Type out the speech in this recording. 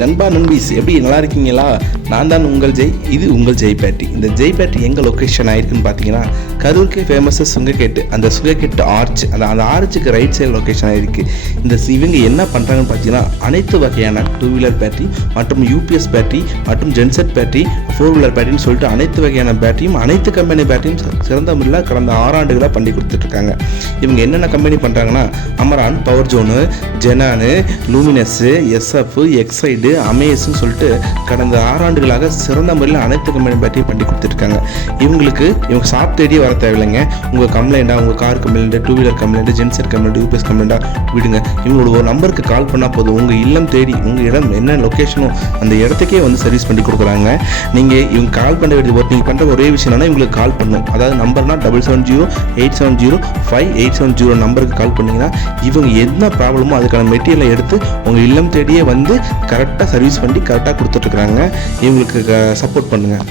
நண்பா நண்பீஸ் எப்படி நல்லா இருக்கீங்களா? நான் தான் உங்கள் ஜெய். இது உங்கள் ஜெய் பேட்டரி. இந்த ஜெய் பேட்டரி எங்கே லொக்கேஷன் ஆயிருக்குன்னு பார்த்தீங்கன்னா, கரூருக்கு ஃபேமஸ் சுங்கக்கேட்டு. அந்த சுங்கக்கேட்டு ஆர்ச், அந்த ஆர்ச்சுக்கு ரைட் சைடு லொக்கேஷன் ஆயிருக்கு. இவங்க என்ன பண்ணுறாங்கன்னு பார்த்தீங்கன்னா, அனைத்து வகையான 2 வீலர் பேட்டரி மற்றும் யூபிஎஸ் பேட்டரி மற்றும் ஜென்செட் பேட்டரி, 4 வீலர் பேட்டரின்னு சொல்லிட்டு அனைத்து வகையான பேட்டரியும் அனைத்து கம்பெனி பேட்டரியும் சிறந்த முறையில் கடந்த 6 ஆண்டுகளாக பண்ணி கொடுத்துட்ருக்காங்க. இவங்க என்னென்ன கம்பெனி பண்ணுறாங்கன்னா, அமரான், பவர் ஜோனு, ஜெனானு, லூமினஸ்ஸு, எஸ்எஃப், எக்ஸைடு, அமேஸ்ன்னு சொல்லிட்டு கடந்த 6 ஆண்டுகளாக சிறந்த முறையில் அனைத்து கம்பெனி பேட்டரியும் பண்ணி கொடுத்துருக்காங்க. இவங்க ஷாப் தேடியே வர தேவையில்லைங்க. உங்கள் கம்ப்ளைண்ட்டாக, உங்கள் car complaint, 2 wheeler complaint, genset complaint, UPS கம்ப்ளைண்ட்டாக விடுங்க. இவங்களோட ஒரு நம்பருக்கு கால் பண்ணால் போதும். உங்கள் இல்லம் தேடி உங்கள் இடம் என்ன லொக்கேஷனோ அந்த இடத்துக்கே வந்து சர்வீஸ் பண்ணி கொடுக்குறாங்க. நீங்கள் இவங்க கால் பண்ண வேண்டியது நீங்கள் பண்ணுற ஒரே விஷயம் என்னன்னா, இவங்களுக்கு கால் பண்ணணும். அதாவது நம்பர்னா 770-870-5870 நம்பருக்கு கால் பண்ணிங்கன்னா, இவங்க என்ன ப்ராப்ளமோ அதுக்கான மெட்டீரியலை எடுத்து உங்கள் இல்லம் தேடியே வந்து கரெக்டாக சர்வீஸ் பண்ணி கரெக்டாக கொடுத்துட்ருக்குறாங்க. இவங்களுக்கு சப்போர்ட் பண்ணுங்கள்.